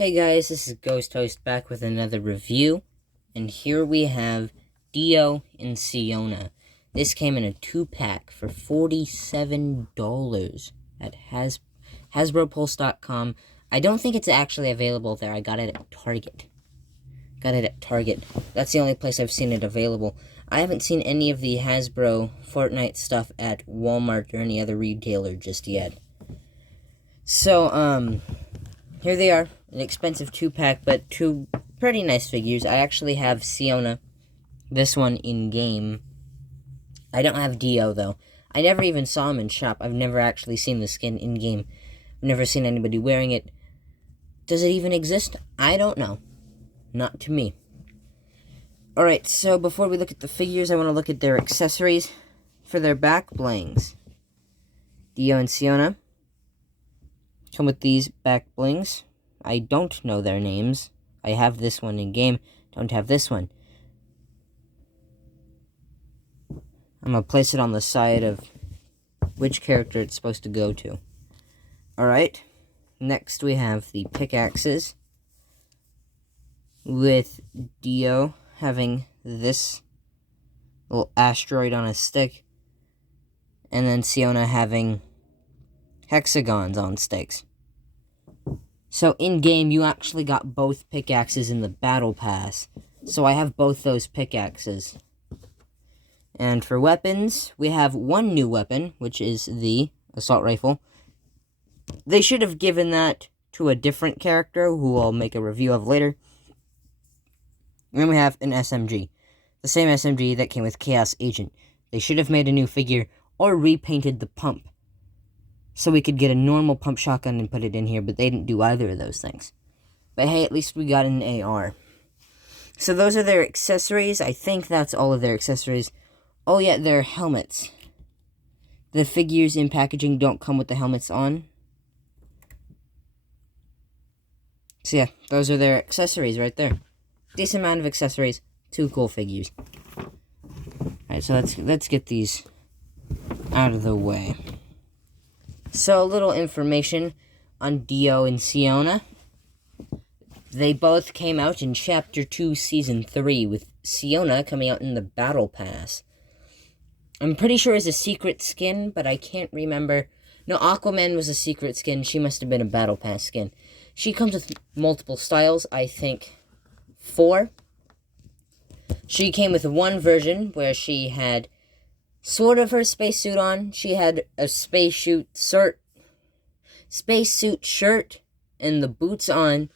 Hey guys, this is Ghost Host back with another review, and here we have Dio and Siona. This came in a 2-pack for $47 at HasbroPulse.com. I don't think it's actually available there. I got it at Target. That's the only place I've seen it available. I haven't seen any of the Hasbro Fortnite stuff at Walmart or any other retailer just yet. So, here they are. An expensive 2-pack, but two pretty nice figures. I actually have Siona, this one in-game. I don't have Dio, though. I never even saw him in shop. I've never actually seen the skin in-game. I've never seen anybody wearing it. Does it even exist? I don't know. Not to me. Alright, so before we look at the figures, I want to look at their accessories for their back blings. Dio and Siona come with these back blings. I don't know their names. I have this one in game. Don't have this one. I'm going to place it on the side of which character it's supposed to go to. Alright. Next we have the pickaxes. With Dio having this little asteroid on a stick. And then Siona having hexagons on sticks. So, in-game, you actually got both pickaxes in the Battle Pass. So, I have both those pickaxes. And for weapons, we have one new weapon, which is the assault rifle. They should have given that to a different character, who I'll make a review of later. And then we have an SMG. The same SMG that came with Chaos Agent. They should have made a new figure, or repainted the pump. So we could get a normal pump shotgun and put it in here, but they didn't do either of those things. But hey, at least we got an AR. So those are their accessories. I think that's all of their accessories. Oh yeah, their helmets. The figures in packaging don't come with the helmets on. So yeah, those are their accessories right there. Decent amount of accessories. Two cool figures. Alright, so let's get these out of the way. So, a little information on Dio and Siona. They both came out in Chapter 2, Season 3, with Siona coming out in the Battle Pass. I'm pretty sure it's a secret skin, but I can't remember. No, Aquaman was a secret skin. She must have been a Battle Pass skin. She comes with multiple styles, I think 4. She came with one version where she had sort of her spacesuit on. She had a spacesuit shirt and the boots on,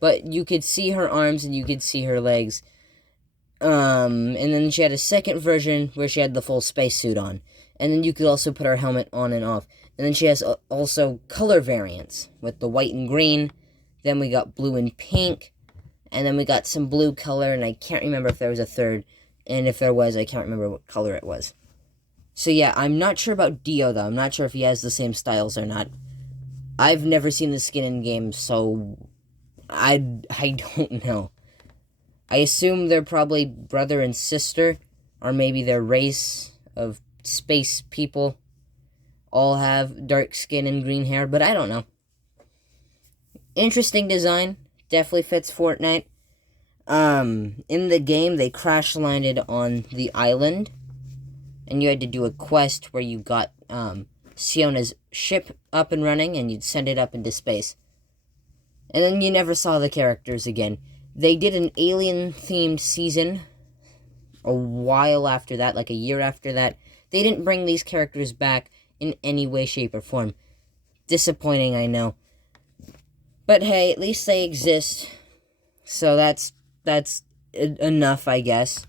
but you could see her arms and you could see her legs. And then she had a second version where she had the full spacesuit on. And then you could also put her helmet on and off. And then she has also color variants with the white and green. Then we got blue and pink. And then we got some blue color, and I can't remember if there was a third. And if there was, I can't remember what color it was. So yeah, I'm not sure about Dio, though. I'm not sure if he has the same styles or not. I've never seen the skin in game, so I don't know. I assume they're probably brother and sister, or maybe their race of space people all have dark skin and green hair, but I don't know. Interesting design. Definitely fits Fortnite. In the game, they crash-landed on the island. And you had to do a quest where you got Siona's ship up and running, and you'd send it up into space. And then you never saw the characters again. They did an alien-themed season a while after that, like a year after that. They didn't bring these characters back in any way, shape, or form. Disappointing, I know. But hey, at least they exist. So that's enough, I guess.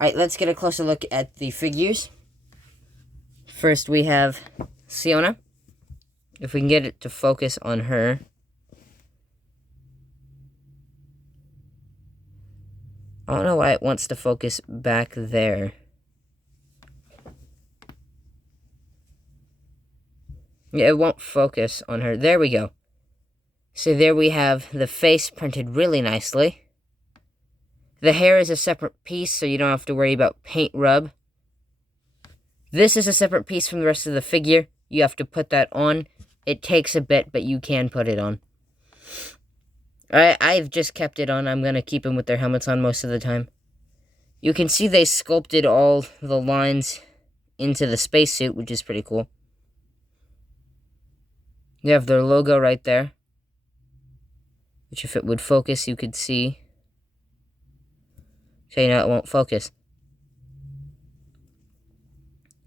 Alright, let's get a closer look at the figures. First, we have Siona. If we can get it to focus on her. I don't know why it wants to focus back there. Yeah, it won't focus on her. There we go. So there we have the face printed really nicely. The hair is a separate piece, so you don't have to worry about paint rub. This is a separate piece from the rest of the figure. You have to put that on. It takes a bit, but you can put it on. I've just kept it on. I'm gonna keep them with their helmets on most of the time. You can see they sculpted all the lines into the spacesuit, which is pretty cool. You have their logo right there, which if it would focus, you could see. Okay, now it won't focus.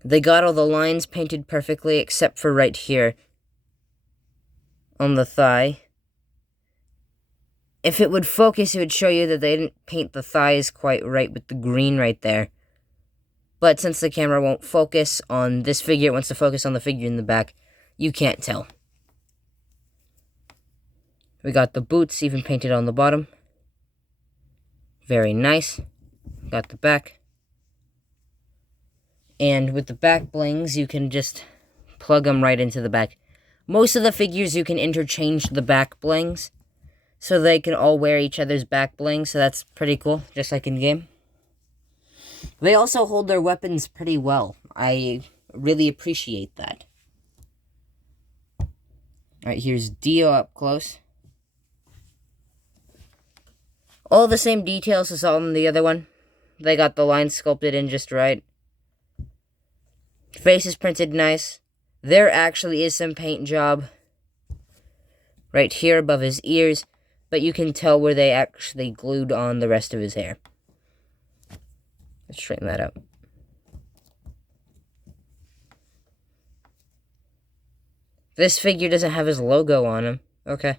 They got all the lines painted perfectly, except for right here on the thigh. If it would focus, it would show you that they didn't paint the thighs quite right with the green right there. But since the camera won't focus on this figure, it wants to focus on the figure in the back, you can't tell. We got the boots even painted on the bottom. Very nice. Got the back. And with the back blings, you can just plug them right into the back. Most of the figures, you can interchange the back blings, so they can all wear each other's back blings, so that's pretty cool, just like in-game. They also hold their weapons pretty well. I really appreciate that. Alright, here's Dio up close. All the same details as on the other one. They got the lines sculpted in just right. Face is printed nice. There actually is some paint job right here above his ears, but you can tell where they actually glued on the rest of his hair. Let's straighten that out. This figure doesn't have his logo on him. Okay.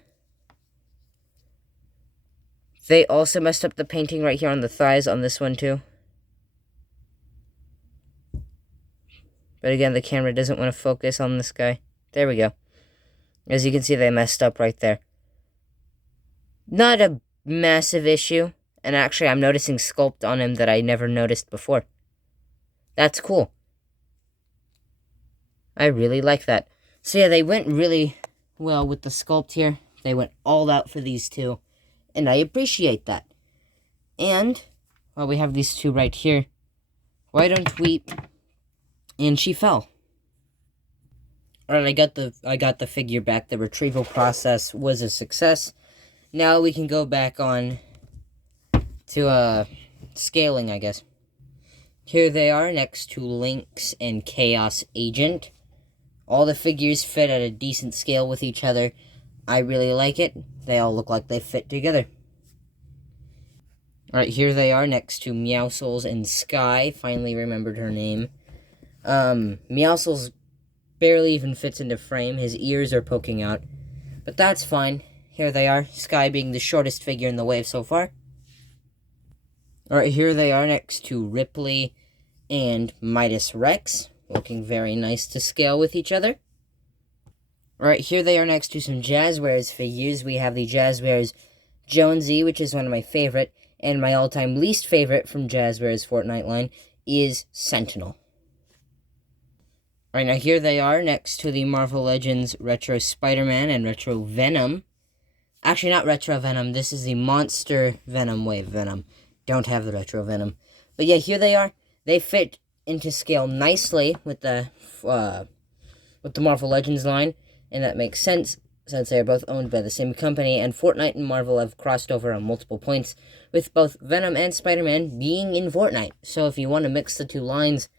They also messed up the painting right here on the thighs on this one too. But again, the camera doesn't want to focus on this guy. There we go. As you can see, they messed up right there. Not a massive issue. And actually, I'm noticing sculpt on him that I never noticed before. That's cool. I really like that. So yeah, they went really well with the sculpt here. They went all out for these two. And I appreciate that. And, well, we have these two right here. Why don't we... And she fell. Alright, I got the figure back. The retrieval process was a success. Now we can go back on to scaling, I guess. Here they are next to Lynx and Chaos Agent. All the figures fit at a decent scale with each other. I really like it. They all look like they fit together. Alright, here they are next to Meowscles and Sky. Finally remembered her name. Meowscles barely even fits into frame. His ears are poking out. But that's fine. Here they are. Sky being the shortest figure in the wave so far. Alright, here they are next to Ripley and Midas Rex. Looking very nice to scale with each other. Alright, here they are next to some Jazzwares figures. We have the Jazzwares Jonesy, which is one of my favorite. And my all-time least favorite from Jazzwares Fortnite line is Sentinel. Alright, now here they are next to the Marvel Legends Retro Spider-Man and Retro Venom. Actually, not Retro Venom. This is the Monster Venom Wave Venom. Don't have the Retro Venom. But yeah, here they are. They fit into scale nicely with the Marvel Legends line. And that makes sense, since they are both owned by the same company. And Fortnite and Marvel have crossed over on multiple points, with both Venom and Spider-Man being in Fortnite. So if you want to mix the two lines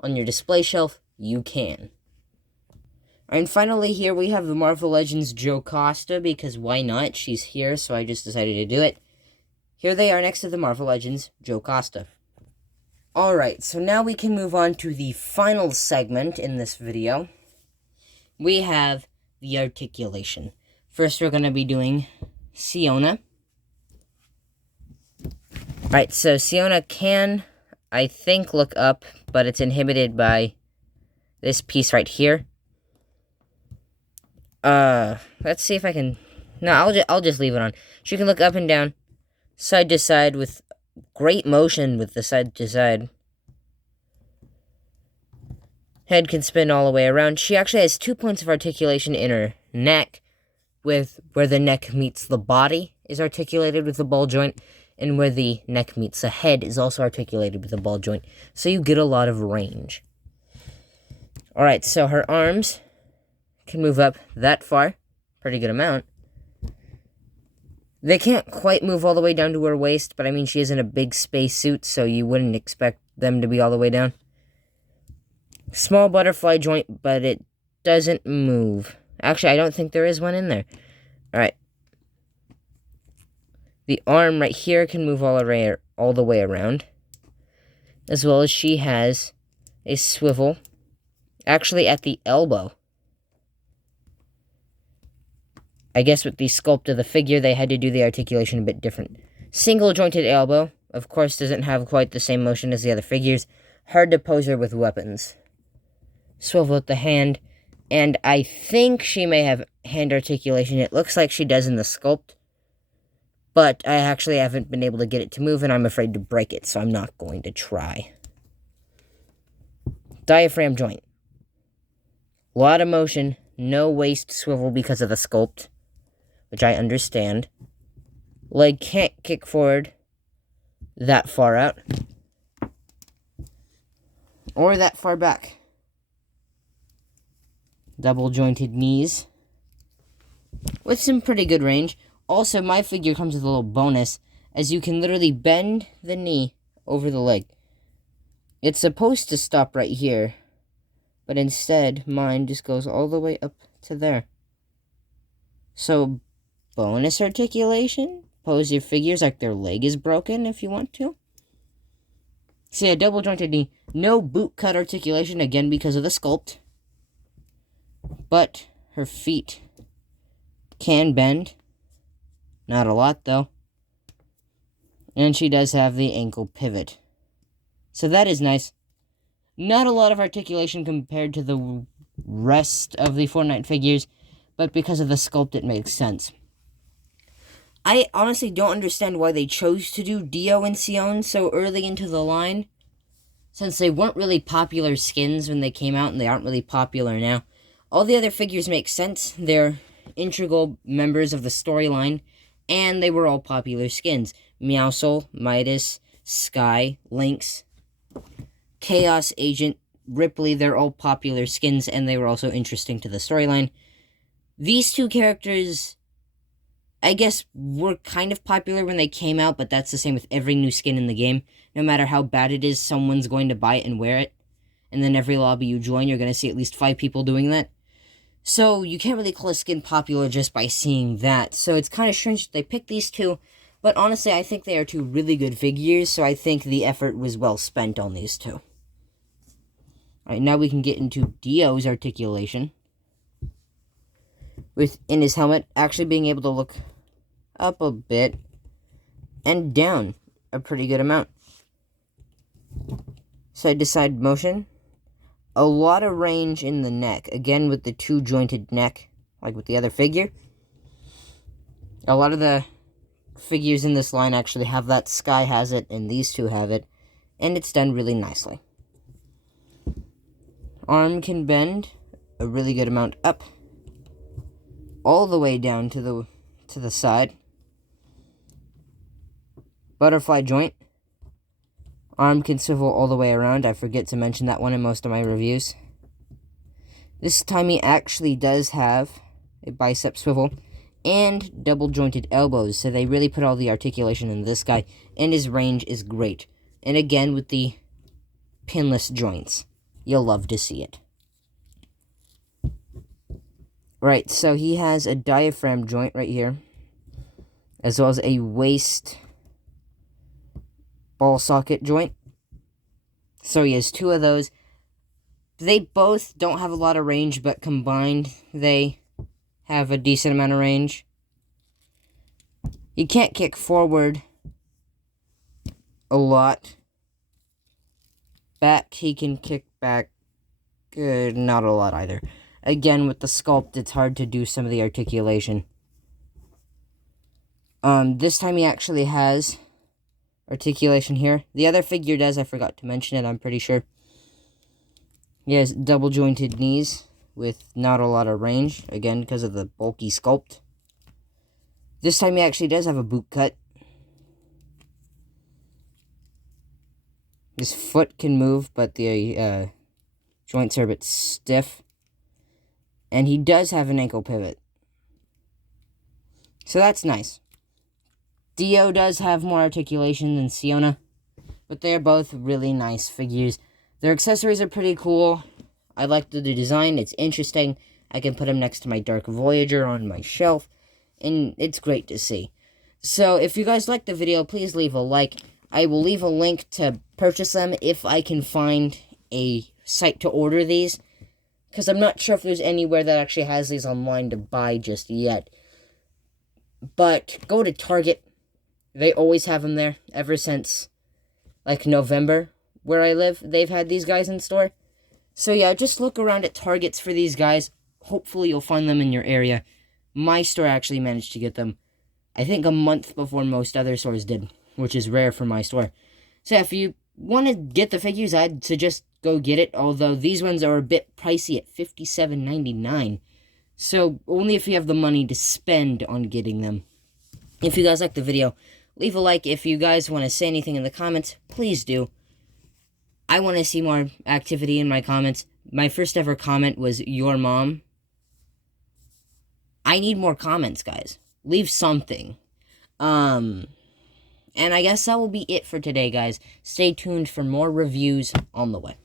on your display shelf, you can. And finally, here we have the Marvel Legends Jocasta, because why not? She's here, so I just decided to do it. Here they are next to the Marvel Legends Jocasta. Alright, so now we can move on to the final segment in this video. We have the articulation. First, we're going to be doing Siona. Alright, so Siona can, I think, look up, but it's inhibited by this piece right here. Let's see if I can... No, I'll just leave it on. She can look up and down, side to side, with great motion with the side to side. Head can spin all the way around. She actually has 2 points of articulation in her neck, with where the neck meets the body is articulated with the ball joint, and where the neck meets the head is also articulated with the ball joint. So you get a lot of range. Alright, so her arms can move up that far. Pretty good amount. They can't quite move all the way down to her waist, but I mean, she is in a big space suit, so you wouldn't expect them to be all the way down. Small butterfly joint, but it doesn't move. Actually, I don't think there is one in there. Alright. The arm right here can move all the way around. As well as she has a swivel. Actually, at the elbow. I guess with the sculpt of the figure, they had to do the articulation a bit different. Single jointed elbow, of course, doesn't have quite the same motion as the other figures. Hard to pose her with weapons. Swivel at the hand, and I think she may have hand articulation. It looks like she does in the sculpt, but I actually haven't been able to get it to move, and I'm afraid to break it, so I'm not going to try. Diaphragm joint. A lot of motion, no waist swivel because of the sculpt, which I understand. Leg can't kick forward that far out, or that far back. Double jointed knees, with some pretty good range. Also, my figure comes with a little bonus, as you can literally bend the knee over the leg. It's supposed to stop right here, but instead, mine just goes all the way up to there. So, bonus articulation? Pose your figures like their leg is broken if you want to. See, a double jointed knee. No boot cut articulation, again because of the sculpt. But her feet can bend. Not a lot, though. And she does have the ankle pivot. So that is nice. Not a lot of articulation compared to the rest of the Fortnite figures, but because of the sculpt, it makes sense. I honestly don't understand why they chose to do Dio and Siona so early into the line, since they weren't really popular skins when they came out, and they aren't really popular now. All the other figures make sense. They're integral members of the storyline, and they were all popular skins. Meowscles, Midas, Sky, Lynx, Chaos Agent, Ripley, they're all popular skins, and they were also interesting to the storyline. These two characters, I guess, were kind of popular when they came out, but that's the same with every new skin in the game. No matter how bad it is, someone's going to buy it and wear it. And then every lobby you join, you're going to see at least 5 people doing that. So, you can't really call a skin popular just by seeing that. So, it's kind of strange that they picked these two. But honestly, I think they are two really good figures, so I think the effort was well spent on these two. Alright, now we can get into Dio's articulation. In his helmet, actually being able to look up a bit and down a pretty good amount. Side to side motion. A lot of range in the neck. Again, with the two jointed neck, like with the other figure. A lot of the figures in this line actually have that. Sky has it, and these two have it. And it's done really nicely. Arm can bend a really good amount up. All the way down to the side. Butterfly joint. Arm can swivel all the way around. I forget to mention that one in most of my reviews. This time he actually does have a bicep swivel and double jointed elbows, so they really put all the articulation in this guy, and his range is great. And again, with the pinless joints. You'll love to see it. Right, so he has a diaphragm joint right here, as well as a waist ball socket joint. So he has 2 of those. They both don't have a lot of range, but combined, they have a decent amount of range. He can't kick forward a lot. Back, he can kick back not a lot either. Again, with the sculpt, it's hard to do some of the articulation. This time he actually has articulation here. The other figure does, I forgot to mention it, I'm pretty sure. He has double jointed knees with not a lot of range, again, because of the bulky sculpt. This time he actually does have a boot cut. His foot can move, but the joints are a bit stiff. And he does have an ankle pivot. So that's nice. Dio does have more articulation than Siona, but they're both really nice figures. Their accessories are pretty cool. I like the design. It's interesting. I can put them next to my Dark Voyager on my shelf, and it's great to see. So, if you guys liked the video, please leave a like. I will leave a link to purchase them if I can find a site to order these, because I'm not sure if there's anywhere that actually has these online to buy just yet. But go to Target. They always have them there ever since, like, November, where I live. They've had these guys in store. So yeah, just look around at Targets for these guys. Hopefully you'll find them in your area. My store actually managed to get them, I think, a month before most other stores did, which is rare for my store. So yeah, if you want to get the figures, I'd suggest go get it, although these ones are a bit pricey at $57.99. So only if you have the money to spend on getting them. If you guys like the video, leave a like. If you guys want to say anything in the comments, please do. I want to see more activity in my comments. My first ever comment was, "Your mom." I need more comments, guys. Leave something. And I guess that will be it for today, guys. Stay tuned for more reviews on the way.